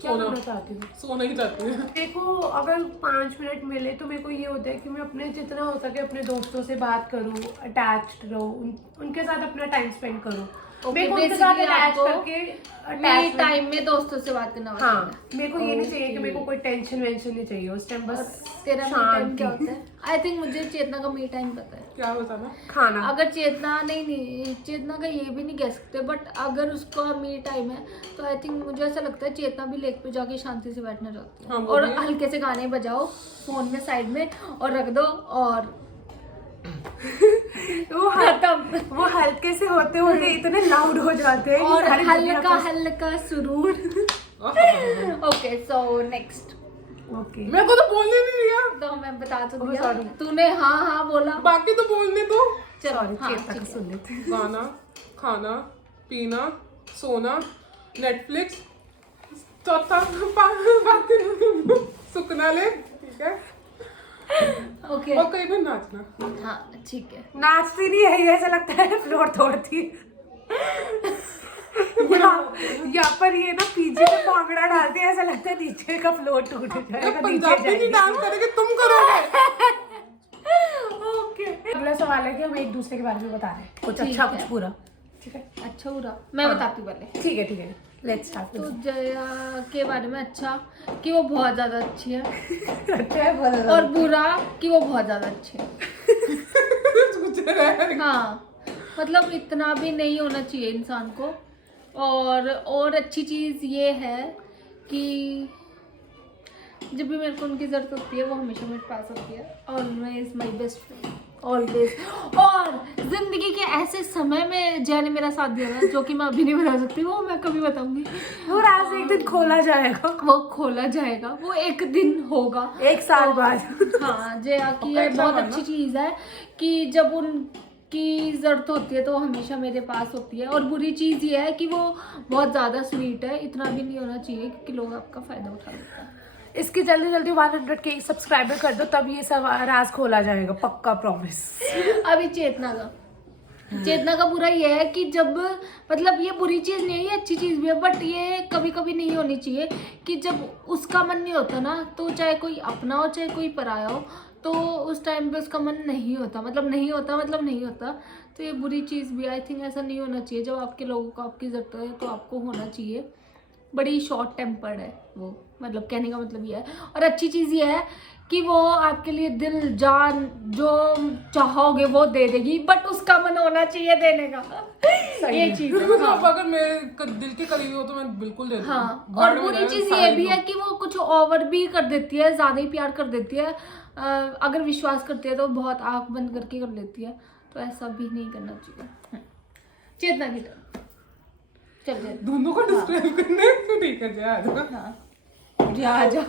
क्या करना चाहती हूँ, सोना ही चाहती है। देखो अगर 5 मिनट मिले तो मेरे को ये होता है कि मैं अपने जितना हो सके अपने दोस्तों से बात करूँ, अटैच्ड रहूँ, उनके साथ अपना टाइम स्पेंड करूँ। मेरे को उनके साथ अटैच करके मी टाइम में दोस्तों से बात करना। हाँ, मेरे को ये नहीं चाहिए कि मेरे को कोई टेंशन वेंशन नहीं चाहिए उस टाइम, बस तेरा मी टाइम क्या होता है? आई थिंक मुझे चेतना का मी टाइम पता है। क्या बताना? खाना। अगर चेतना नहीं चेतना का ये भी नहीं कह सकते, बट अगर उसका मी टाइम है तो आई थिंक मुझे ऐसा लगता है चेतना भी लेक पे जाके शांति से बैठना चाहती है। हाँ, वो और भी है। हल्के से गाने बजाओ फोन में साइड में और रख दो और खत्म। वो हल्के से होते होते इतने लाउड हो जाते हैं कि और सारी दुनिया हल्का को- हल्का सुरूर। Okay so next. ओके मेरे को तो बोलने नहीं दिया, तो मैं बता तो Oh, दिया, sorry. तूने हाँ हाँ बोला। बाकी तो बोलने दो। चलो सॉरी हाँ चेता ठीक का है। सुन लेते हैं। गाना, खाना, पीना, सोना, नेटफ्लिक्स, चौथा बाकी सुकना ले, ठीक है, ओके और कहीं भी नाचना। हाँ ठीक है। नाचती नहीं है, ये ऐसा लगता है फ्लोर तोड़ती है। यहाँ पर ये ना पीछे में भांगड़ा डालती है, ऐसा लगता है नीचे का फ्लोर टूट जाएगा, नीचे पंजाबी नहीं जाएगी। डांस करेंगे, तुम करोगे। ओके अगला सवाल है कि हम एक दूसरे के बारे में बता रहे हैं, कुछ ठीक अच्छा है। कुछ बुरा। ठीक है अच्छा हो रहा, मैं बताती हूँ पहले। ठीक है लेट्स स्टार्ट। तो जया के बारे में अच्छा कि वो बहुत ज़्यादा अच्छी है, अच्छा है बहुत और बुरा कि वो बहुत ज़्यादा अच्छी है। कुछ रहे। हाँ मतलब इतना भी नहीं होना चाहिए इंसान को। और अच्छी चीज़ ये है कि जब भी मेरे को उनकी ज़रूरत होती है वो हमेशा मेरे पास होती है। Always my best friend, always. और ज़िंदगी के ऐसे समय में जया ने मेरा साथ दिया ना, जो कि मैं अभी नहीं बता सकती, वो मैं कभी बताऊंगी। वो राज एक दिन खोला जाएगा, वो खोला जाएगा, वो एक दिन होगा, 1 साल बाद। हाँ जया की पक्का ये एक साल बहुत बाद अच्छी चीज़ है कि जब उनकी ज़रूरत होती है तो वो हमेशा मेरे पास होती है। और बुरी चीज़ ये है कि वो बहुत ज़्यादा स्वीट है, इतना भी नहीं होना चाहिए क्योंकि लोग आपका फ़ायदा उठा लेते हैं। इसकी जल्दी 100 के सब्सक्राइबर कर दो, तब ये सब राज खोला जाएगा, पक्का प्रॉमिस। अभी चेतना का बुरा ये है कि जब मतलब ये बुरी चीज़ नहीं है, ये अच्छी चीज़ भी है, बट ये कभी कभी नहीं होनी चाहिए कि जब उसका मन नहीं होता ना, तो चाहे कोई अपना हो चाहे कोई पराया हो, तो उस टाइम पे उसका मन नहीं होता, मतलब नहीं होता। तो ये बुरी चीज़ भी, आई थिंक ऐसा नहीं होना चाहिए। जब आपके लोगों को आपकी ज़रूरत है तो आपको होना चाहिए। बड़ी शॉर्ट टेम्पर्ड है वो, मतलब कहने का मतलब ये है। और अच्छी चीज़ ये है कि वो आपके लिए दिल जान जो चाहोगे वो दे देगी, बट उसका मन होना चाहिए देने का। ये चीज़ है। मतलब अगर मेरे दिल के करीबी हो तो मैं बिल्कुल दे दूँ। हाँ, और बुरी चीज़ ये भी है कि वो कुछ ओवर भी कर देती है, ज़्यादा ही प्यार कर देती है। अगर विश्वास करती है तो बहुत आँख बंद करके कर लेती है, तो ऐसा भी नहीं करना चाहिए। चेतना की तरह चल जाए दोनों को डिस्टर्ब करने तो ठीक है जया आजा।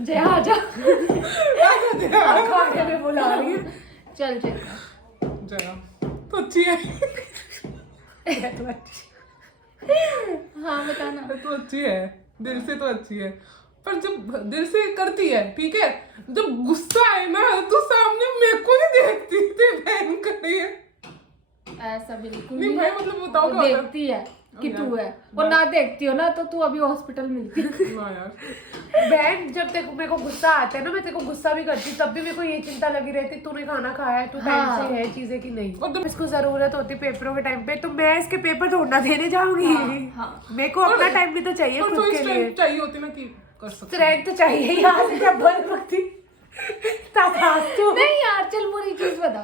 जया आजा खाने में बुला रही है। चल चेतना। जया तो अच्छी है, हाँ बताना। तो अच्छी है, दिल से तो अच्छी है, पर जब दिल से करती है ठीक है, जब गुस्सा आए ना तो सामने मेरे को नहीं देखती थी, बहन कर रही है। ऐसा बिल्कुल नहीं भाई, मतलब बताओ वो क्या होता है? देखती है कि यार, तू है, और ना देखती हो ना तो तू अभी हॉस्पिटल मिलती। ना यार, बहन जब तक मेरे को गुस्सा आता है ना, मैं तेरे को गुस्सा भी करती, तब भी मेरे को ये चिंता लगी रहती तूने खाना खाया है, तू टाइम हाँ। से है चीजें कि नहीं। और जब इसको जरूरत होती पेपरों के टाइम पे, तो मैं इसके पेपर थोड़ा देने जाऊंगी। हाँ। मेरे को अपना टाइम भी तो चाहिए और खुद थोड़ी के लिए। स्ट्रेंथ चाहिए होती ना कि कर सकते। स्ट्रेंथ तो चाहिए, यहाँ से जब बल रखती तथास्तु। नहीं यार चल बुरी चीज बता,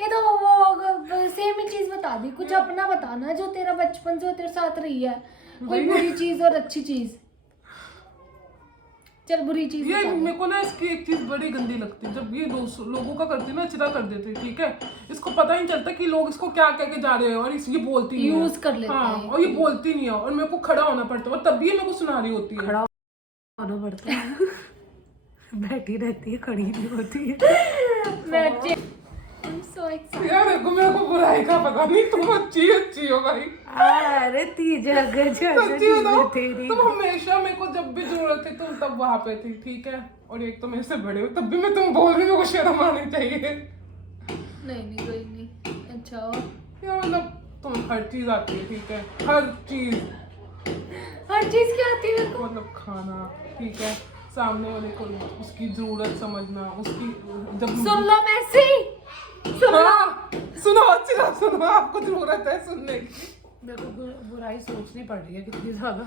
ये तो वो सेम ही चीज बता दी। कुछ अपना बताना जो तेरा बचपन से तेरे साथ रही है, कोई बुरी चीज और अच्छी चीज। चल बुरी चीज ये बता दे। मेरे को ना इसकी एक चीज बड़ी गंदी लगती है, जब ये लोगों का करती ना चिता कर देती, ठीक है, इसको पता ही नहीं चलता कि लोग इसको क्या कह के जा रहे हैं, और ये बोलती नहीं है। यूज कर लेते हाँ, हैं। और ये बोलती नहीं है, और मेरे को खड़ा होना पड़ता है, और तब भी ये मेरे को सुना रही होती है। खड़ा होना पड़ता है। बैठी रहती है, खड़ी नहीं होती है। मैं I'm so excited. यार मेरे को बुराई का पता नहीं, तुम अच्छी हो भाई। अरे जगह सच्ची बताओ, तेरी। तुम हमेशा मेरे को जब भी जरूरत थी तुम तब वहां पे थी, ठीक है, और एक तो मेरे से बड़े हो, तब भी मैं तुम बोल रही हूँ, मेरे को शर्म आनी चाहिए। नहीं कोई नहीं। अच्छा और यार मतलब तुम हर चीज आती है, ठीक है, हर चीज, हर चीज क्या आती है? मतलब खाना, ठीक है, सामने वाले को उसकी जरूरत समझना, उसकी जब सुन लो मैसी, सुन लो। हाँ, सुनो अच्छी तरह सुनो, आपको जरूरत है सुनने की। मेरे को बुराई सोचनी पड़ रही है कितनी ज्यादा।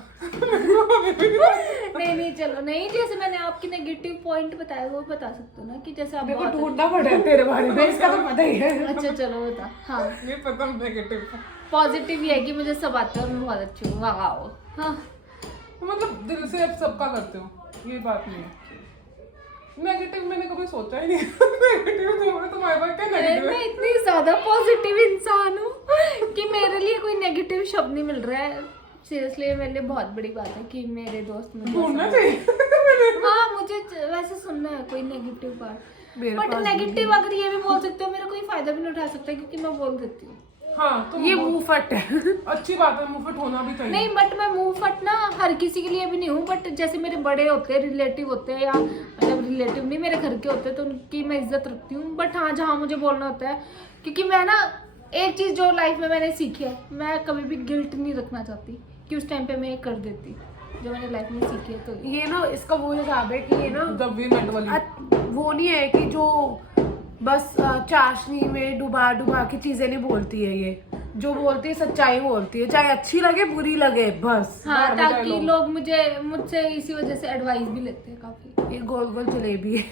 नहीं चलो, नहीं जैसे मैंने आपकी नेगेटिव पॉइंट बताया वो बता सकते हो ना, कि जैसे आप मेरे को बहुत ढूंढना पड़ा है तेरे बारे में, इसका तो पता ही है। अच्छा चलो बता। हाँ ये पता नेगेटिव पॉजिटिव ये है कि मुझे सब आता है और मैं बहुत अच्छी हूँ। वाह हाँ मतलब दिल से आप सबका करते हो, ये बात नहीं है। नेगेटिव मैंने कभी सोचा ही नहीं। नेगेटिव तुम्हारे पास क्या नेगेटिव मैं है? इतनी ज्यादा पॉजिटिव इंसान हूँ कि मेरे लिए कोई नेगेटिव शब्द नहीं मिल रहा है। सीरियसली मेरे लिए बहुत बड़ी बात है कि मेरे दोस्त मुझे ढूंढना चाहिए। हाँ मुझे वैसे सुनना है कोई नेगेटिव बात, मेरे बट पास नेगेटिव अगर ये भी बोल सकते हो मेरा कोई फायदा भी नहीं उठा सकता क्योंकि मैं बोल देती हूँ। हाँ तो ये मुंह फट है। अच्छी बात है, मुंह फट होना भी चाहिए। नहीं बट मैं मुंह फट ना हर किसी के लिए भी नहीं हूँ, बट जैसे मेरे बड़े होते हैं, रिलेटिव होते हैं, या मतलब रिलेटिव नहीं मेरे घर के होते हैं, तो उनकी मैं इज्जत रखती हूँ। बट हाँ जहाँ मुझे बोलना होता है, क्योंकि मैं ना एक चीज़ जो लाइफ में मैंने सीखी है, मैं कभी भी गिल्ट नहीं रखना चाहती कि उस टाइम पे मैं ये कर देती, जो मैंने लाइफ में सीखी है। तो ये ना इसका वो हिसाब है कि ये ना जब भी मेट वाली वो नहीं है कि जो बस चाशनी में डुबा डुबा की चीजें नहीं बोलती है, ये जो बोलती है सच्चाई बोलती है, चाहे अच्छी लगे बुरी लगे बस। हाँ बार में ताकि डायलॉग। लोग मुझसे इसी वजह से एडवाइस भी लेते हैं काफी। ये गोल गोल जलेबी है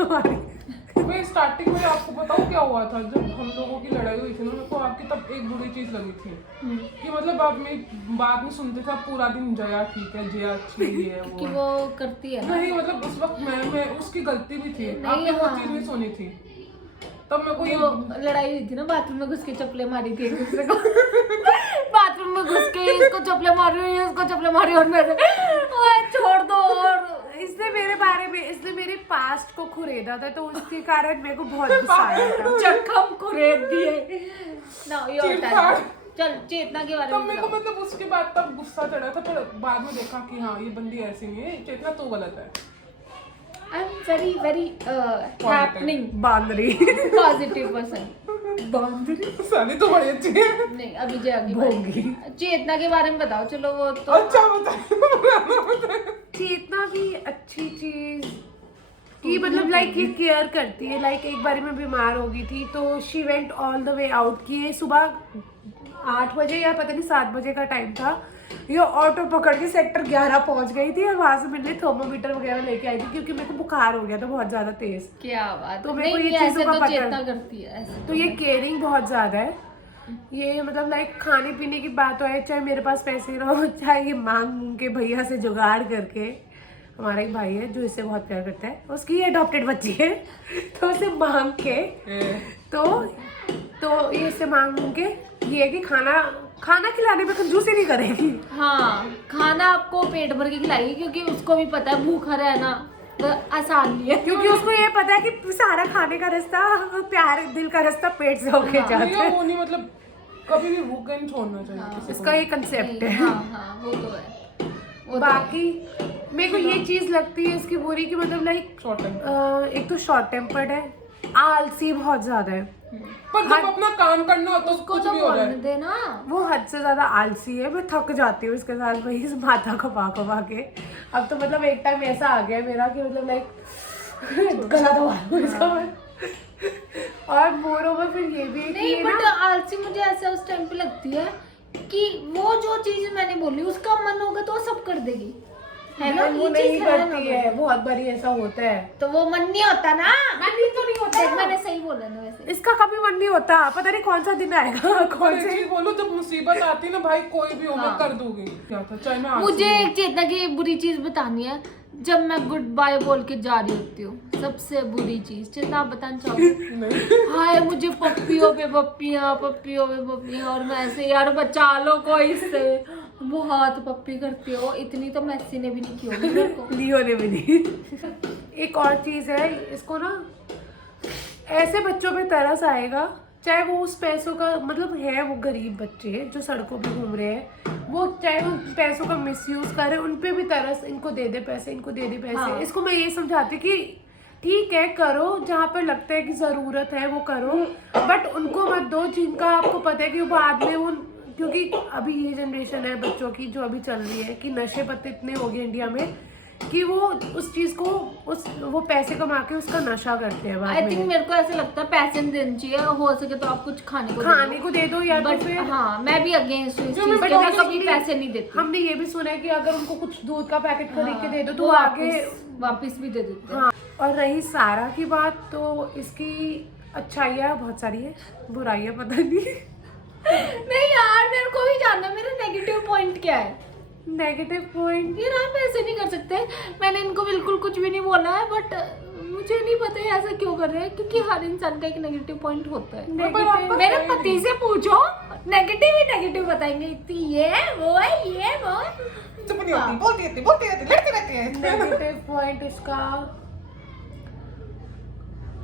हमारी। मैं स्टार्टिंग में आपको बताऊँ क्या हुआ था, जब हम लोगों की लड़ाई हुई थी ना, मेरे को आपकी तब एक बुरी चीज लगी थी कि मतलब आप मेरी बात नहीं सुनते थे, आप पूरा दिन जया ठीक है, जया अच्छी है कि वो वो करती है ना। नहीं, मतलब उस वक्त मैं उसकी गलती भी थी, नहीं, आपने वो हाँ। चीज नहीं सुनी थी, तब मेरे को ये वो लड़ाई हुई थी ना, बाथरूम में घुस के चप्पलें मारी थी एक दूसरे को। बाथरूम में घुस के इसको चप्पलें मारी हुई, इसको चप्पलें मारी, और मैं ओए छोड़ दो। और इसने मेरे बारे में, इसने मेरे पास्ट को खुरेदा था, तो उसके कारण मेरे को बहुत गुस्सा आया था। जख्म कुरेद दिए ना ये होता है। चिढ़-फाड़। चल चेतना के बारे तब में मेरे को बताओ। मतलब उसके बाद तब गुस्सा चढ़ा था, पर बाद में देखा कि हाँ ये बंदी ऐसी नहीं है, चेतना तो गलत है। I am very very happening बांदरी पॉजिटिव पर्सन। बांदरी साली तो बड़ी अच्छी है। नहीं अभी जया की भोंगी। बारी। चेतना के बारे में बताओ। चलो वो तो अच्छा बताइए। चेतना भी अच्छी चीज कि मतलब लाइक ये केयर करती है। लाइक एक बार मैं बीमार हो गई थी तो she went all the way out, कि ये सुबह 8 बजे या पता नहीं 7 बजे का टाइम था, ये ऑटो पकड़ के सेक्टर 11 पहुंच गई थी और वहां से मेरे लिए थर्मोमीटर वगैरह लेके आई थी, क्योंकि मेरे को बुखार हो गया था बहुत ज्यादा तेज। क्या बात तो है। मेरे को नहीं ये ऐसे चीज़ों का तो पता चेतना है। करती है ऐसे तो ये केयरिंग बहुत ज्यादा है। ये मतलब लाइक खाने पीने की बात हो, चाहे मेरे पास पैसे ना हो, चाहे ये मांग के भैया से जुगाड़ करके, हमारा एक भाई है जो इससे बहुत प्यार करता है, उसकी अडॉप्टेड बच्ची है, तो उसे मांग के तो ये इससे मांग के ये है कि खाना खिलाने पे कंजूसी नहीं करेगी। हाँ खाना आपको पेट भर के खिलाएगी, क्योंकि उसको भी पता है भूखा रहना तो आसान नहीं है। क्योंकि उसको ये पता है कि सारा खाने का रास्ता, प्यार दिल का रास्ता पेट से होके जाता नहीं है। वो नहीं, मतलब कभी भी भूखे नहीं छोड़ना चाहिए किसी को। इसका ये कंसेप्ट है। हाँ वो तो है। वो तो बाकी मेरे को ये चीज लगती है इसकी बुरी की, मतलब लाइक शॉर्ट टाइम एक तो शॉर्ट टेम्पर्ड है, आलसी बहुत ज्यादा है। पर जब अपना काम करना हो तो उसको कुछ तो भी हो जाए। बोलने देना। वो हद से ज्यादा आलसी है, मैं थक जाती हूँ इसके साथ वही इस माथा खपा खपा के। अब तो मतलब एक टाइम ऐसा आ गया मेरा कि मतलब लाइक गला दबा दूं इसका मैं। और मोर ओवर फिर ये भी है कि नहीं ये बट ना आलसी मुझे ऐसा उस टाइम पे लगती है कि वो जो चीज मैंने बोली उसका मन होगा तो वो सब कर देगी, है ना। वो ये नहीं चीज है ना करती है, बहुत बारी ऐसा होता है। तो वो मन नहीं होता ना। मन ही तो नहीं होता। देख मैंने सही बोला ना वैसे। इसका कभी मन नहीं होता, पता नहीं कौन सा दिन आएगा और कौन एक से। चीज बोलो, जब मुसीबत आती है ना भाई, कोई भी हो मैं हाँ। कर दूंगी। क्या था, चाहे मैं आलसी मुझे हूँ। एक चेतना की बुरी चीज बतानी है। जब मैं गुड बाय बोल के जा रही होती हूँ, सबसे बुरी चीज चेतना आप बताना चाहोगे? नहीं हाय मुझे पप्पियों पे पप्पियां, और मैं ऐसे यार बचा लो कोई से, बहुत पप्पी करती है वो। इतनी तो मैसी ने भी नहीं की होगी मेरे को। लियो ने भी नहीं। एक और चीज है, इसको ना ऐसे बच्चों पे तरस आएगा, चाहे वो उस पैसों का मतलब है, वो गरीब बच्चे जो सड़कों पे घूम रहे हैं, वो चाहे वो पैसों का मिसयूज कर रहे हैं, उन पे भी तरस, इनको दे दे पैसे, इनको दे दे पैसे। हाँ। इसको मैं ये समझाती कि ठीक है करो, जहाँ पर लगता है कि जरूरत है वो करो, बट उनको मत दो जिनका आपको पता है कि वो बाद में वो, क्योंकि अभी ये जनरेशन है बच्चों की जो अभी चल रही है कि नशे पत्ते इतने हो गए इंडिया में कि वो उस चीज को वो पैसे कमा के उसका नशा करते हैं बाद आई में। थिंक मेरे को ऐसे लगता है पैसे नहीं देने चाहिए, हो सके तो आप कुछ खाने को दे दो या तो बट फिर हाँ मैं भी अगेंस्ट हूँ इस जो चीज मैं के, मैं बताऊँ कभी पैसे नहीं देती। हमने ये भी सुना है कि अगर उनको कुछ दूध का पैकेट खरीद के दे दो तो वो वो आगे वापस भी दे देते हैं। हाँ। और रही सारा की बात, तो इसकी अच्छाइयाँ बहुत सारी है, बुराइयाँ पता नहीं। नहीं यार मेरे को भी जानना मेरा नेगेटिव पॉइंट क्या है। नेगेटिव पॉइंट यार आप ऐसे नहीं कर सकते, मैंने इनको बिल्कुल कुछ भी नहीं बोला है, बट मुझे नहीं पता है ऐसा क्यों कर रहे हैं, क्योंकि हर इंसान का एक नेगेटिव पॉइंट होता है। मेरे पति से पूछो, नेगेटिव ही नेगेटिव बताएंगे, इतनी ये वो है ये वो। चुप नहीं होती, बोलती रहती, लड़ते रहते हैं। नेगेटिव पॉइंट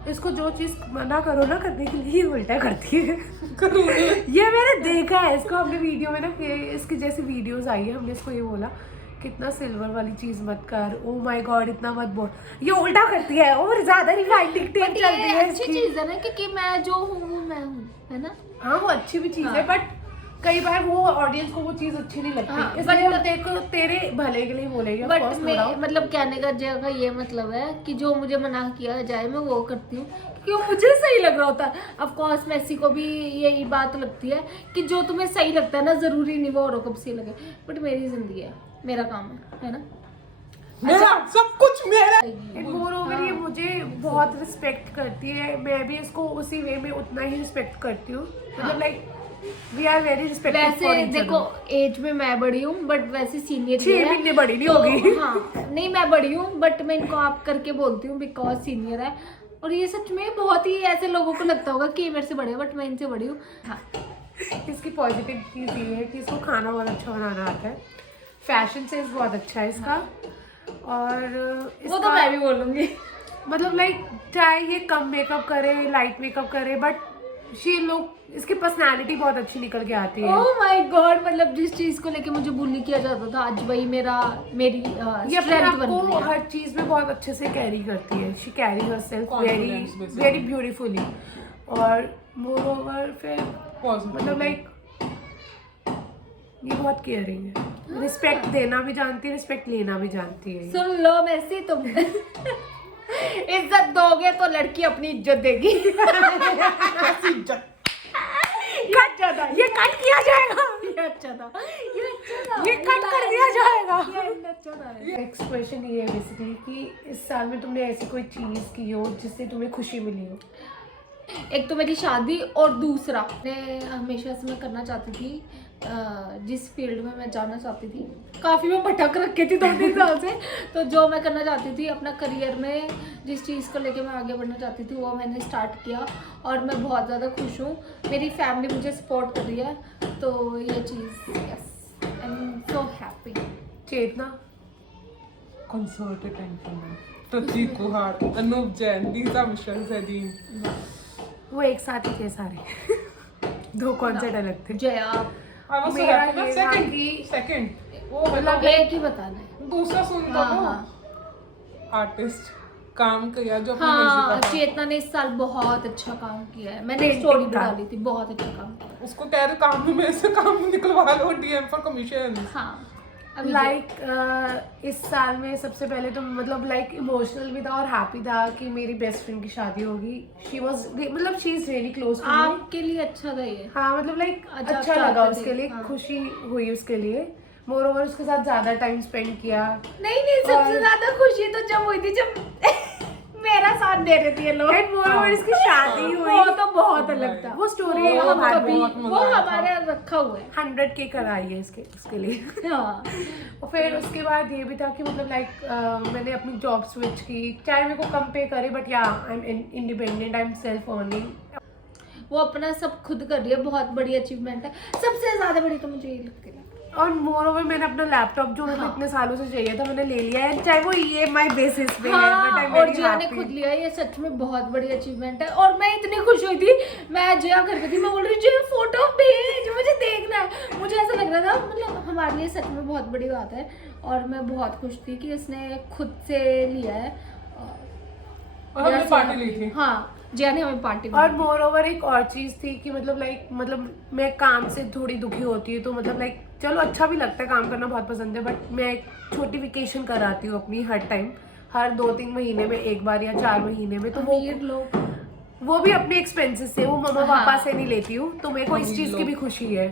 इसको जो चीज मना करो ना करने के लिए ये उल्टा करती है। ये मैंने देखा है इसको, हमने वीडियो में ना इसकी जैसी वीडियोस आई है, हमने इसको ये बोला कितना सिल्वर वाली चीज मत कर, ओ माय गॉड इतना मत बोल, ये उल्टा करती है और ज्यादा रिफाइनिंग टेप चलती है। अच्छी चीज है ना, क्योंकि मैं जो हूँ वो मैं हूँ, है ना। हाँ वो अच्छी भी चीज है, बट कई बार वो ऑडियंस को वो चीज अच्छी नहीं लगती। हाँ, इसलिए हम देखो तेरे भले के लिए बोलेंगे, बट मतलब कहने का जगह ये मतलब है कि जो मुझे मना किया जाए मैं वो करती हूँ, क्योंकि वो मुझे सही लग रहा होता है। ऑफ कोर्स मेसी को भी यही बात लगती है कि जो तुम्हें सही लगता है ना, जरूरी नहीं वो औरों को सही लगे, बट मेरी जिंदगी है, मेरा काम है ना, मेरा सब कुछ मेरा। मोरओवर ये मुझे बहुत रिस्पेक्ट करती है, मैं भी इसको उसी वे में उतना ही रिस्पेक्ट करती हूँ। मतलब like we are very respected for वैसे ईच देखो एज में मैं बड़ी हूँ, बट वैसे सीनियर 6 महीने बड़ी नहीं होगी। हाँ नहीं मैं बड़ी हूँ, बट मैं इनको आप करके बोलती हूँ बिकॉज सीनियर है। और ये सच में बहुत ही ऐसे लोगों को लगता होगा कि ये मेरे से बड़े हैं, बट मैं इनसे बड़ी हूँ। हाँ इसकी पॉजिटिव चीज़ ये है कि इसको खाना बहुत अच्छा बनाना आता है, फैशन सेंस बहुत अच्छा है इसका। और वो तो मैं भी बोलूँगी, मतलब लाइक चाहे ये कम मेकअप करे, लाइट मेकअप करे, बट इसकी पर्सनालिटी बहुत अच्छी निकल के आती है। ओह माय गॉड, मतलब जिस चीज को लेके मुझे बुली किया जाता था, आज वही मेरी ये अपने स्ट्रेंथ आप बन को गई है। हर चीज में बहुत अच्छे से कैरी करती है। She carry herself very Confidence basically. Very beautifully. और मोरओवर फिर मतलब लाइक ये बहुत केयरिंग है, रिस्पेक्ट देना भी जानती है, रिस्पेक्ट लेना भी जानती है। सुन लो मेसी, तुम इज्जत दोगे तो लड़की अपनी इज्जत देगी। ये कट किया जाएगा, ये अच्छा था, ये अच्छा था, ये कट कर दिया जाएगा। ये अच्छा था। नेक्स्ट क्वेश्चन ये है बेसिकली कि इस साल में तुमने ऐसी कोई चीज की हो जिससे तुम्हें खुशी मिली हो। एक तो मेरी शादी, और दूसरा मैं हमेशा से मैं करना चाहती थी जिस फील्ड में मैं जाना चाहती थी, काफ़ी मैं भटक रखी थी 2-3 साल से, तो जो मैं करना चाहती थी अपना करियर में, जिस चीज़ को लेके मैं आगे बढ़ना चाहती थी वो मैंने स्टार्ट किया, और मैं बहुत ज़्यादा खुश हूँ। मेरी फैमिली मुझे सपोर्ट कर रही है, तो ये चीज़ yes I am so happy. Chetna, कंसर्ट टेंशन, प्रतीक कुहार, अनूप जैन, दीजा मिश्रा, जैदीन, वो एक साथ ही थे सारे। 2 कॉन्सर्ट अलग थे। जया, I was so मेरा happy ना, ये था second कि- second वो मतलब मतलब एक ही बताना है। दूसरा सुनता हाँ, हूँ हाँ। आर्टिस्ट काम किया जो अपने हाँ म्यूजिक का चेतना ने इस साल बहुत अच्छा काम किया है, मैंने Painting स्टोरी भी का। डाली थी, बहुत अच्छा काम किया। उसको कह रहे काम में मेरे से काम निकलवा लो डीएम फॉर कमीशन। हाँ अभी लाइक इस साल में सबसे पहले तो मतलब लाइक इमोशनल भी था और हैप्पी था कि मेरी बेस्ट फ्रेंड की शादी होगी। शी वाज मतलब she is really close to me. आपके लिए अच्छा था ये। हाँ मतलब लाइक अच्छा, अच्छा आप लगा चाहते उसके थे, लिए, हाँ। खुशी हुई उसके लिए। मोरओवर उसके साथ ज्यादा टाइम स्पेंड किया। नहीं सबसे और- ज्यादा खुशी तो जब हुई थी जब मेरा साथ दे रहे थे ये लोग। एंड मोरओवर इसकी शादी हुई, वो तो बहुत अलग था, वो स्टोरी वो हम बहुत कभी मजा वो आया था। हमारे रखा हुआ है। 100K कराई है उसके लिए। हाँ और फिर उसके बाद ये भी था कि मतलब लाइक मैंने अपनी जॉब स्विच की, चाहे मेरे को कम पे करे बट या I am independent, I am self earning. वो अपना सब खुद कर रही है, बहुत बड़ी अचीवमेंट है। सबसे ज्यादा बड़ी तो मुझे ये लगती है। और मोरओवर मैंने अपना लैपटॉप जो मतलब इतने सालों से चाहिए था मैंने ले लिया है, चाहे वो EMI बेसिस पे है, बट आई एम और वेरी जिया ने खुद लिया, ये सच में बहुत बड़ी अचीवमेंट है। और मैं इतनी खुश हुई थी, मैं जिया घर पे थी, मैं बोल रही जिया फोटो भेज, मुझे देखना है। मुझे ऐसा लग रहा था मतलब हमारे लिए सच में बहुत बड़ी बात है, और मैं बहुत खुश थी कि इसने खुद से लिया है। और हमने पार्टी ली थी। हाँ जिया ने हमें पार्टी और मोरओवर एक और चीज थी कि मतलब लाइक मतलब मैं काम से थोड़ी दुखी होती हूँ, तो मतलब लाइक चलो अच्छा भी लगता है, काम करना बहुत पसंद है, बट मैं एक छोटी वेकेशन कराती हूँ अपनी हर टाइम, हर 2-3 महीने में एक बार या 4 महीने में। तो वो भी अपने एक्सपेंसेस से, वो मम्मा पापा से नहीं लेती हूँ। तो मेरे को इस चीज की भी खुशी है,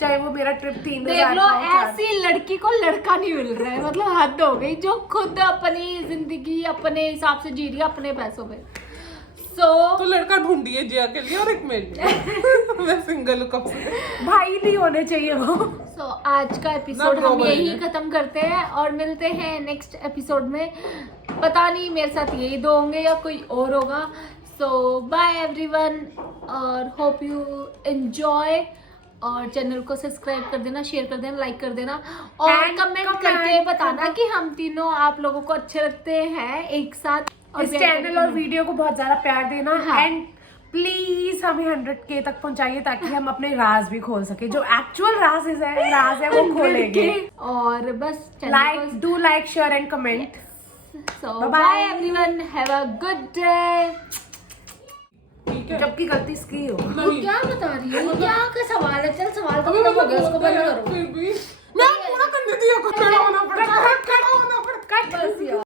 चाहे वो मेरा ट्रिप 3000 देख लो, ऐसी लड़की को लड़का नहीं मिल रहा है, मतलब हद हो गई, जो खुद अपनी जिंदगी अपने हिसाब से जी रही है अपने पैसों पे। तो लड़का ढूंढिए जिया के लिए और एक मेरे लिए। मैं सिंगल हूँ कब से। भाई नहीं होने चाहिए वो। आज का एपिसोड हम यही खत्म करते हैं और मिलते हैं नेक्स्ट एपिसोड में। पता नहीं मेरे साथ यही 2 होंगे या कोई और होगा। सो बाय एवरीवन, और होप यू एंजॉय, और चैनल को सब्सक्राइब कर देना, शेयर कर देना, लाइक कर देना, और कमेंट करके बताना कि हम तीनों आप लोगों को अच्छे लगते हैं एक साथ। और इस चैनल और वीडियो को बहुत ज्यादा प्यार देना, एंड प्लीज हमें 100K तक पहुंचाइए ताकि हम अपने राज भी खोल सके, जो एक्चुअल राज है वो खोलेंगे। और बस like share and comment. So bye everyone, have a good day. जबकि गलती इसकी हो। क्या बता रही है, क्या का सवाल है? चल सवाल तो खत्म हो गया, उसको बंद करो। फिर भी मैं पूरा करने दिया, कुछ खड़ा होना पड़ा।